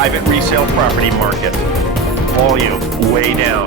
private resale property market. Volume way down.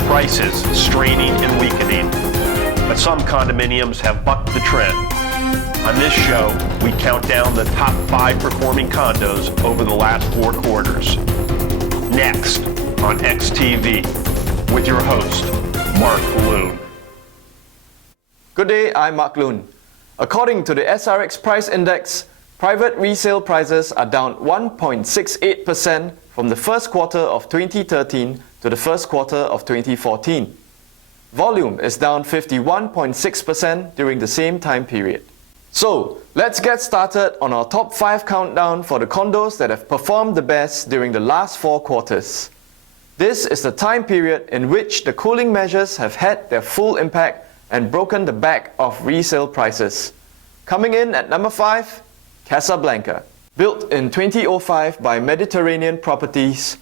Prices straining and weakening. But some condominiums have bucked the trend. On this show, we count down the top 5 performing condos over the last 4 quarters. Next on XTV with your host, Mark Loon. Good day, I'm Mark Loon. According to the SRX Price Index, private resale prices are down 1.68% from the first quarter of 2013 to the first quarter of 2014. Volume is down 51.6% during the same time period. So, let's get started on our top 5 countdown for the condos that have performed the best during the last 4 quarters. This is the time period in which the cooling measures have had their full impact and broken the back of resale prices. Coming in at number 5, Casablanca. Built in 2005 by Mediterranean Properties,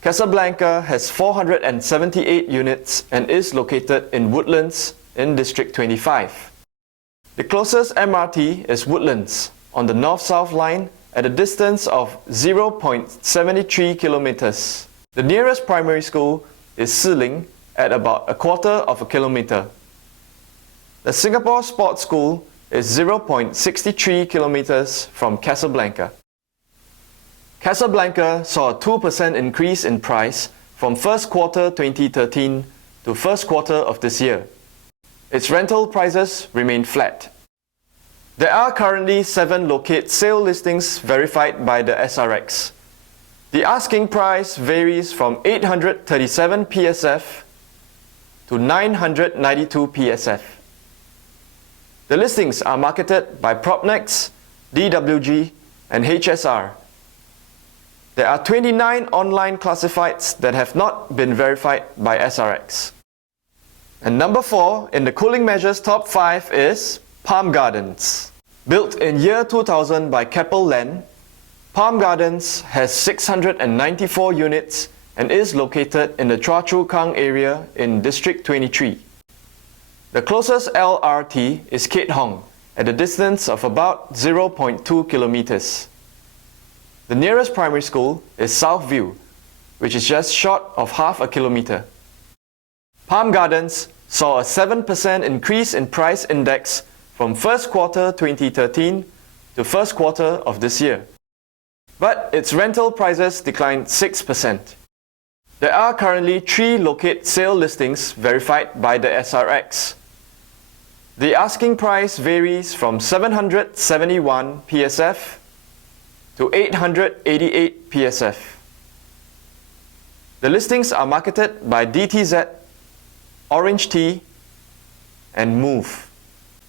Casablanca has 478 units and is located in Woodlands in District 25. The closest MRT is Woodlands on the north-south line at a distance of 0.73 kilometers. The nearest primary school is Siling at about a quarter of a kilometer. The Singapore Sports School is 0.63 kilometers from Casablanca. Casablanca saw a 2% increase in price from first quarter 2013 to first quarter of this year. Its rental prices remain flat. There are currently 7 locate sale listings verified by the SRX. The asking price varies from 837 PSF to 992 PSF. The listings are marketed by Propnex, DWG, and HSR. There are 29 online classifieds that have not been verified by SRX. And number 4 in the cooling measures top 5 is Palm Gardens. Built in year 2000 by Keppel Land, Palm Gardens has 694 units and is located in the Choa Chu Kang area in District 23. The closest LRT is Keat Hong at a distance of about 0.2 kilometers. The nearest primary school is Southview, which is just short of half a kilometer. Palm Gardens saw a 7% increase in price index from first quarter 2013 to first quarter of this year. But its rental prices declined 6%. There are currently 3 locate sale listings verified by the SRX. The asking price varies from 771 PSF to 888 PSF. The listings are marketed by DTZ, Orange Tea, and Move.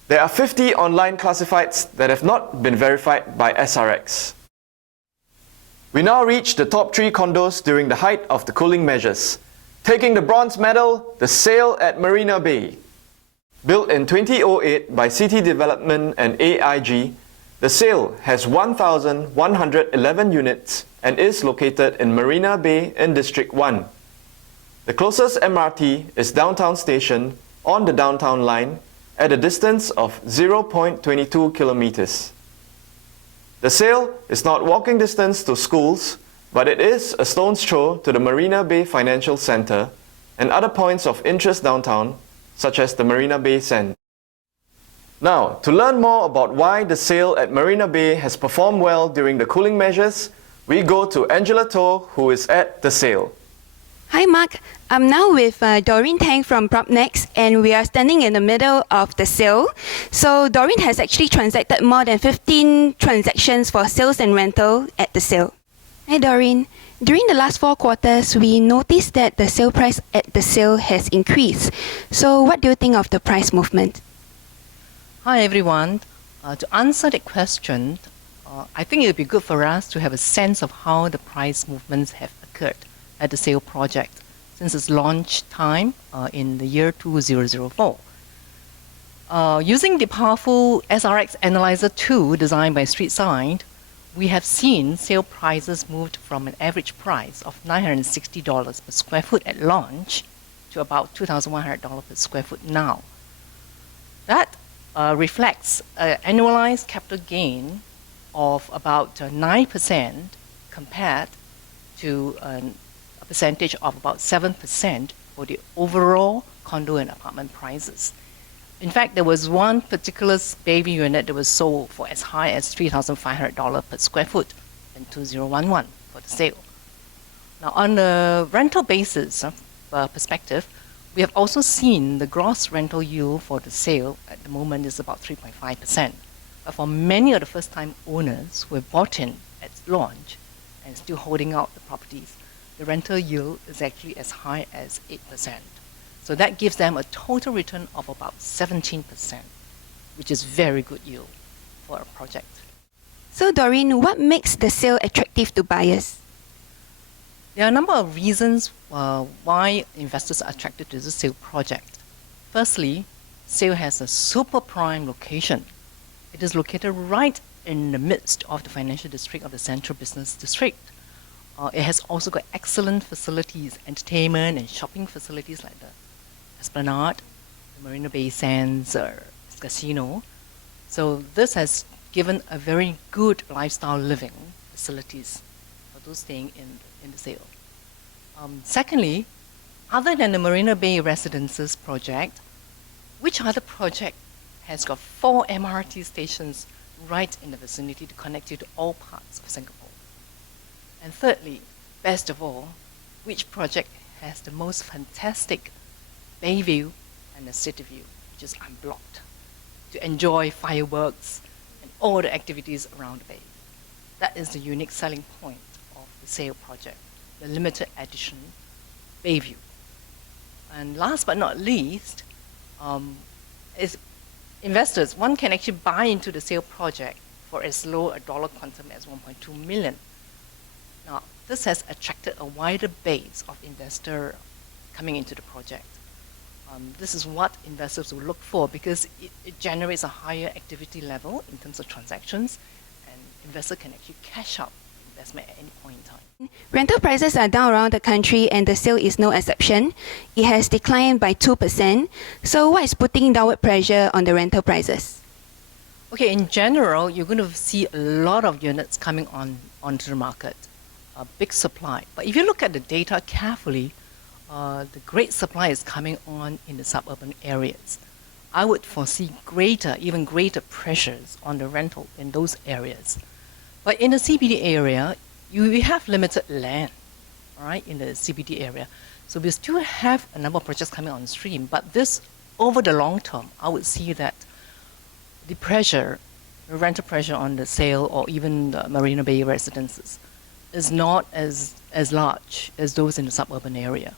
There are 50 online classifieds that have not been verified by SRX. We now reach the top 3 condos during the height of the cooling measures. Taking the bronze medal, the sale at Marina Bay. Built in 2008 by City Development and AIG, the sale has 1,111 units and is located in Marina Bay in District 1. The closest MRT is Downtown Station on the Downtown Line at a distance of 0.22 kilometers. The sale is not walking distance to schools, but it is a stone's throw to the Marina Bay Financial Centre and other points of interest downtown, such as the Marina Bay Sand. Now, to learn more about why the sale at Marina Bay has performed well during the cooling measures, we go to Angela To, who is at the sale. Hi Mark, I'm now with Doreen Tang from Propnex and we are standing in the middle of the sale. So Doreen has actually transacted more than 15 transactions for sales and rental at the sale. Hi Doreen, during the last 4 quarters, we noticed that the sale price at the sale has increased. So what do you think of the price movement? Hi everyone. To answer that question, I think it would be good for us to have a sense of how the price movements have occurred at the sale project since its launch time in the year 2004. Using the powerful SRX Analyzer 2 designed by StreetSide, we have seen sale prices moved from an average price of $960 per square foot at launch to about $2,100 per square foot now. That reflects an annualized capital gain of about 9% compared to a percentage of about 7% for the overall condo and apartment prices. In fact, there was one particular Bayview unit that was sold for as high as $3,500 per square foot in 2011 for the sale. Now, on the rental basis perspective, we have also seen the gross rental yield for the sale at the moment is about 3.5%. But for many of the first-time owners who have bought in at launch and still holding out the properties, the rental yield is actually as high as 8%. So that gives them a total return of about 17%, which is very good yield for a project. So Doreen, what makes the sale attractive to buyers? There are a number of reasons why investors are attracted to the sale project. Firstly, sale has a super prime location. It is located right in the midst of the financial district of the central business district. It has also got excellent facilities, entertainment and shopping facilities like the Esplanade, the Marina Bay Sands Casino. So this has given a very good lifestyle living facilities for those staying in the sale. Secondly, other than the Marina Bay Residences project, which other project has got 4 MRT stations right in the vicinity to connect you to all parts of Singapore? And thirdly, best of all, which project has the most fantastic bay view and the city view, which is unblocked, to enjoy fireworks and all the activities around the bay? That is the unique selling point of the sale project, the limited edition bay view. And last but not least, is investors, one can actually buy into the sale project for as low a dollar quantum as 1.2 million. Now, this has attracted a wider base of investor coming into the project. This is what investors will look for because it generates a higher activity level in terms of transactions, and investor can actually cash out investment at any point in time. Rental prices are down around the country and the sale is no exception. It has declined by 2%. So what is putting downward pressure on the rental prices? Okay, in general, you're going to see a lot of units coming onto the market, a big supply. But if you look at the data carefully, the great supply is coming on in the suburban areas. I would foresee even greater pressures on the rental in those areas. But in the CBD area, we have limited land, all right, in the CBD area. So we still have a number of projects coming on stream. But this, over the long term, I would see that the rental pressure on the sale or even the Marina Bay Residences is not as large as those in the suburban area.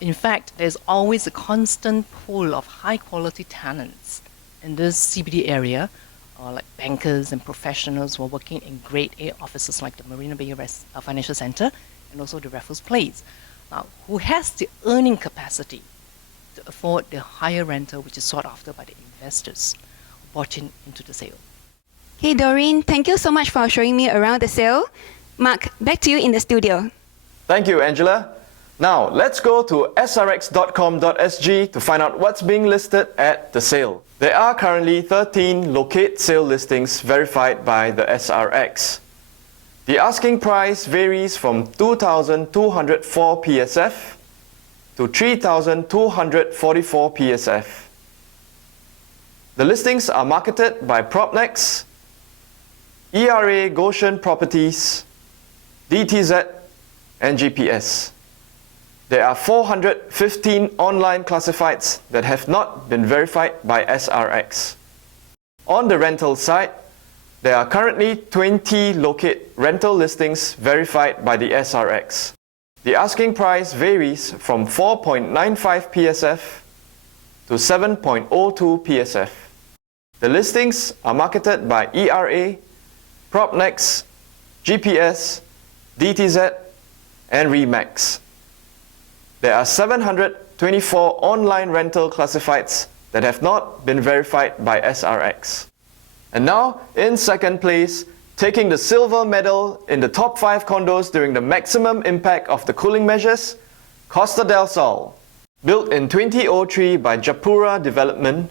In fact, there's always a constant pool of high-quality tenants in this CBD area, like bankers and professionals who are working in grade A offices like the Marina Bay Financial Center and also the Raffles Place, who has the earning capacity to afford the higher rental which is sought after by the investors who bought into the sale. Hey Doreen, thank you so much for showing me around the sale. Mark, back to you in the studio. Thank you, Angela. Now, let's go to srx.com.sg to find out what's being listed at the sale. There are currently 13 locate sale listings verified by the SRX. The asking price varies from 2,204 PSF to 3,244 PSF. The listings are marketed by Propnex, ERA Goshen Properties, DTZ, and GPS. There are 415 online classifieds that have not been verified by SRX. On the rental side, there are currently 20 locate rental listings verified by the SRX. The asking price varies from 4.95 PSF to 7.02 PSF. The listings are marketed by ERA, Propnex, GPS, DTZ, and Remax. There are 724 online rental classifieds that have not been verified by SRX. And now, in second place, taking the silver medal in the top 5 condos during the maximum impact of the cooling measures, Costa Del Sol. Built in 2003 by Japura Development,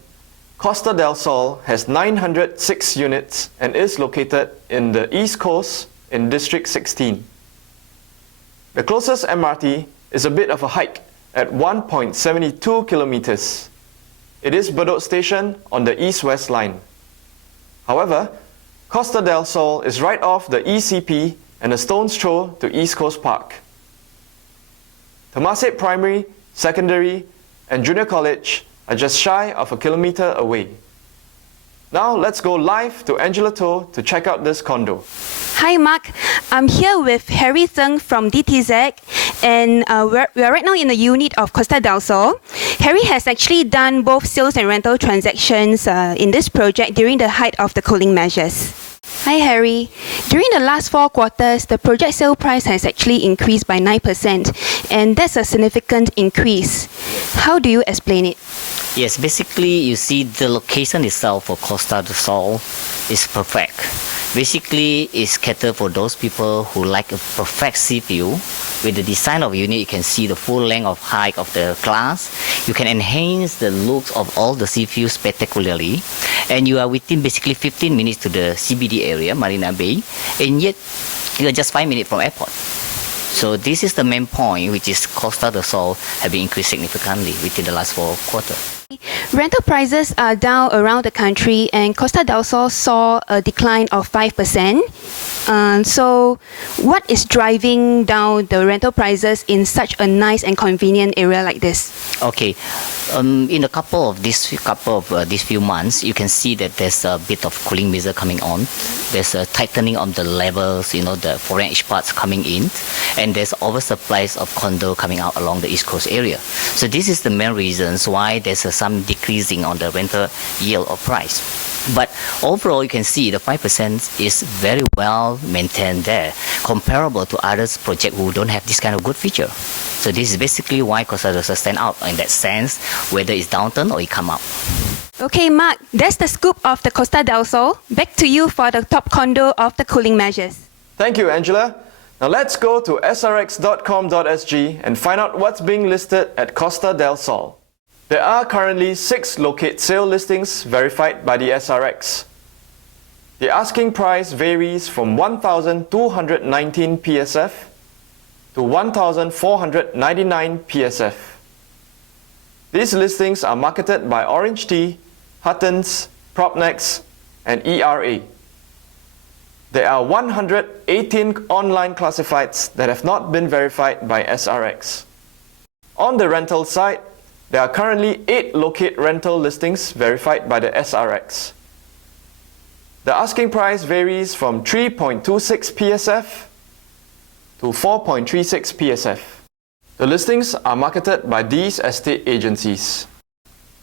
Costa Del Sol has 906 units and is located in the East Coast in District 16. The closest MRT is a bit of a hike at 1.72 kilometers. It is Bedok Station on the east-west line. However, Costa del Sol is right off the ECP and a stone's throw to East Coast Park. Temasek Primary, Secondary, and Junior College are just shy of a kilometer away. Now let's go live to Angela Toh to check out this condo. Hi Mark, I'm here with Harry Tseng from DTZ, and we are right now in the unit of Costa del Sol. Harry has actually done both sales and rental transactions in this project during the height of the cooling measures. Hi Harry, during the last 4 quarters, the project sale price has actually increased by 9%, and that's a significant increase. How do you explain it? Yes, basically you see the location itself for Costa del Sol is perfect. Basically, it's catered for those people who like a perfect sea view. With the design of unit, you can see the full length of height of the glass. You can enhance the looks of all the sea views spectacularly. And you are within basically 15 minutes to the CBD area, Marina Bay. And yet, you are just 5 minutes from airport. So this is the main point, which is Costa del Sol have been increased significantly within the last 4 quarters. Rental prices are down around the country, and Costa del Sol saw a decline of 5%. So what is driving down the rental prices in such a nice and convenient area like this? Okay, in a couple of these few months, you can see that there's a bit of cooling measure coming on. There's a tightening of the levels, the foreign exports coming in, and there's oversupplies of condo coming out along the East Coast area. So this is the main reasons why there's some decreasing on the rental yield or price. But overall, you can see the 5% is very well maintained there, comparable to others projects who don't have this kind of good feature. So this is basically why Costa del Sol stand out in that sense, whether it's downturn or it come up. Okay, Mark, that's the scoop of the Costa del Sol. Back to you for the top condo of the cooling measures. Thank you, Angela. Now let's go to srx.com.sg and find out what's being listed at Costa del Sol. There are currently 6 locate sale listings verified by the SRX. The asking price varies from 1,219 PSF to 1,499 PSF. These listings are marketed by Orange Tea, Huttons, Propnex, and ERA. There are 118 online classifieds that have not been verified by SRX. On the rental side, there are currently 8 locate rental listings verified by the SRX. The asking price varies from 3.26 PSF to 4.36 PSF. The listings are marketed by these estate agencies.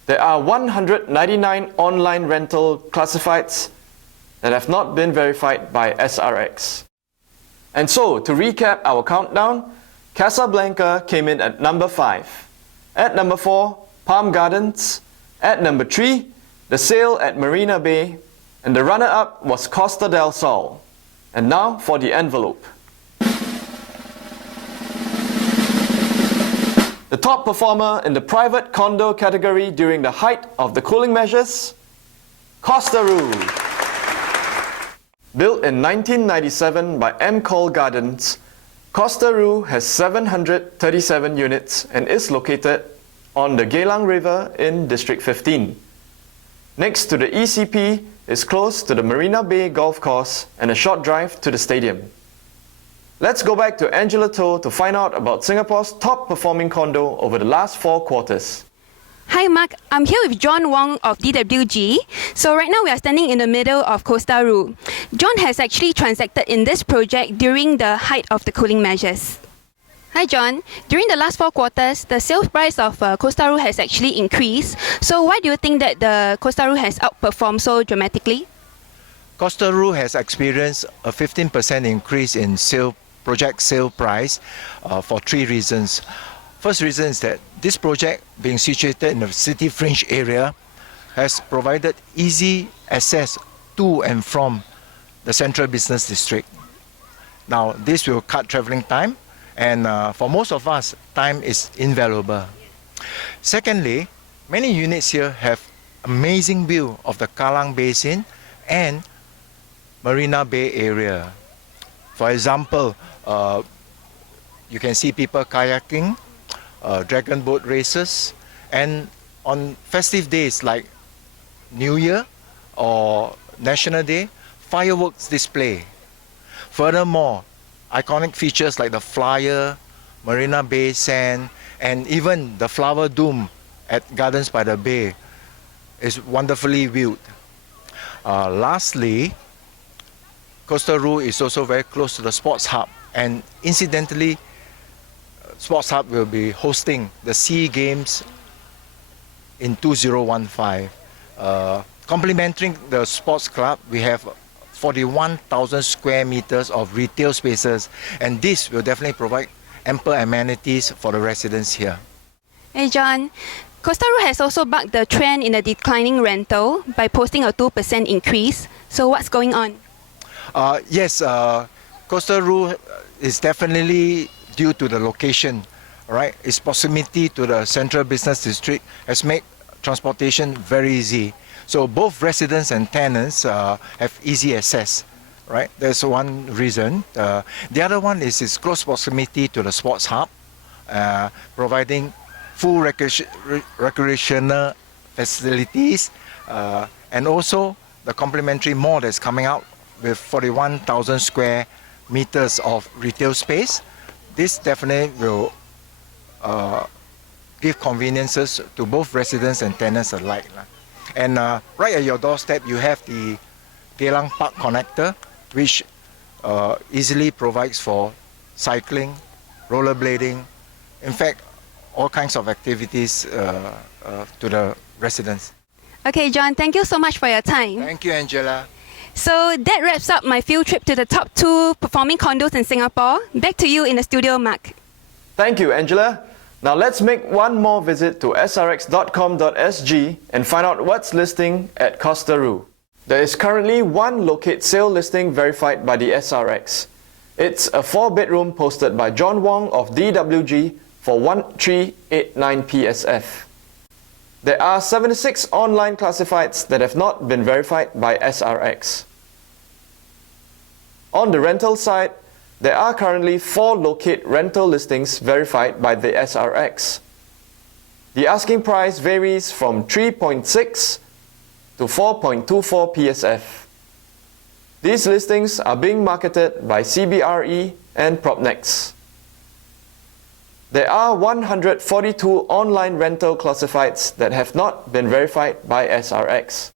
There are 199 online rental classifieds that have not been verified by SRX. And so, to recap our countdown, Casablanca came in at number 5. At number 4, Palm Gardens. At number 3, The Sale at Marina Bay. And the runner-up was Costa del Sol. And now for the envelope. The top performer in the private condo category during the height of the cooling measures, Costa Roo. Built in 1997 by M. Cole Gardens, Costa Roo has 737 units and is located on the Geylang River in District 15. Next to the ECP is close to the Marina Bay Golf Course and a short drive to the stadium. Let's go back to Angela Toh to find out about Singapore's top performing condo over the last 4 quarters. Hi Mark, I'm here with John Wong of DWG. So right now we are standing in the middle of Costa Roo. John has actually transacted in this project during the height of the cooling measures. Hi John, during the last 4 quarters, the sales price of Costa Roo has actually increased. So why do you think that the Costa Roo has outperformed so dramatically? Costa Roo has experienced a 15% increase in project sale price for 3 reasons. First reason is that this project, being situated in a city fringe area, has provided easy access to and from the central business district. Now, this will cut travelling time, and for most of us, time is invaluable. Secondly, many units here have amazing view of the Kallang Basin and Marina Bay area. For example, you can see people kayaking, dragon boat races, and on festive days like New Year or National Day, fireworks display. Furthermore, iconic features like the Flyer, Marina Bay Sand, and even the Flower Dome at Gardens by the Bay is wonderfully viewed. Lastly, Costa Ru is also very close to the Sports Hub, and incidentally, Sports Hub will be hosting the SEA Games in 2015. Complementing the sports club, we have 41,000 square meters of retail spaces, and this will definitely provide ample amenities for the residents here. Hey John, Costa Ru has also bucked the trend in a declining rental by posting a 2% increase. So what's going on? Yes, Costa Ru is definitely due to the location, right? Its proximity to the central business district has made transportation very easy. So both residents and tenants have easy access, right? That's one reason. The other one is its close proximity to the sports hub, providing full recreational facilities, and also the complementary mall that's coming out with 41,000 square meters of retail space. This definitely will give conveniences to both residents and tenants alike. And right at your doorstep, you have the Geylang Park connector, which easily provides for cycling, rollerblading, in fact, all kinds of activities to the residents. Okay, John, thank you so much for your time. Thank you, Angela. So that wraps up my field trip to the top 2 performing condos in Singapore. Back to you in the studio, Mark. Thank you, Angela. Now let's make one more visit to srx.com.sg and find out what's listing at Costa Ru. There is currently one locate sale listing verified by the SRX. It's a 4-bedroom posted by John Wong of DWG for 1389 PSF. There are 76 online classifieds that have not been verified by SRX. On the rental side, there are currently 4 locate rental listings verified by the SRX. The asking price varies from 3.6 to 4.24 PSF. These listings are being marketed by CBRE and Propnex. There are 142 online rental classifieds that have not been verified by SRX.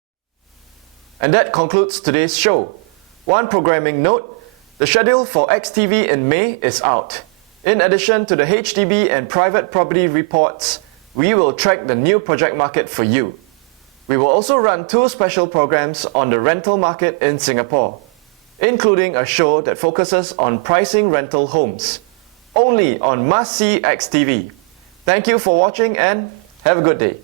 And that concludes today's show. One programming note: the schedule for XTV in May is out. In addition to the HDB and private property reports, we will track the new project market for you. We will also run 2 special programs on the rental market in Singapore, including a show that focuses on pricing rental homes, only on Must See XTV. Thank you for watching and have a good day.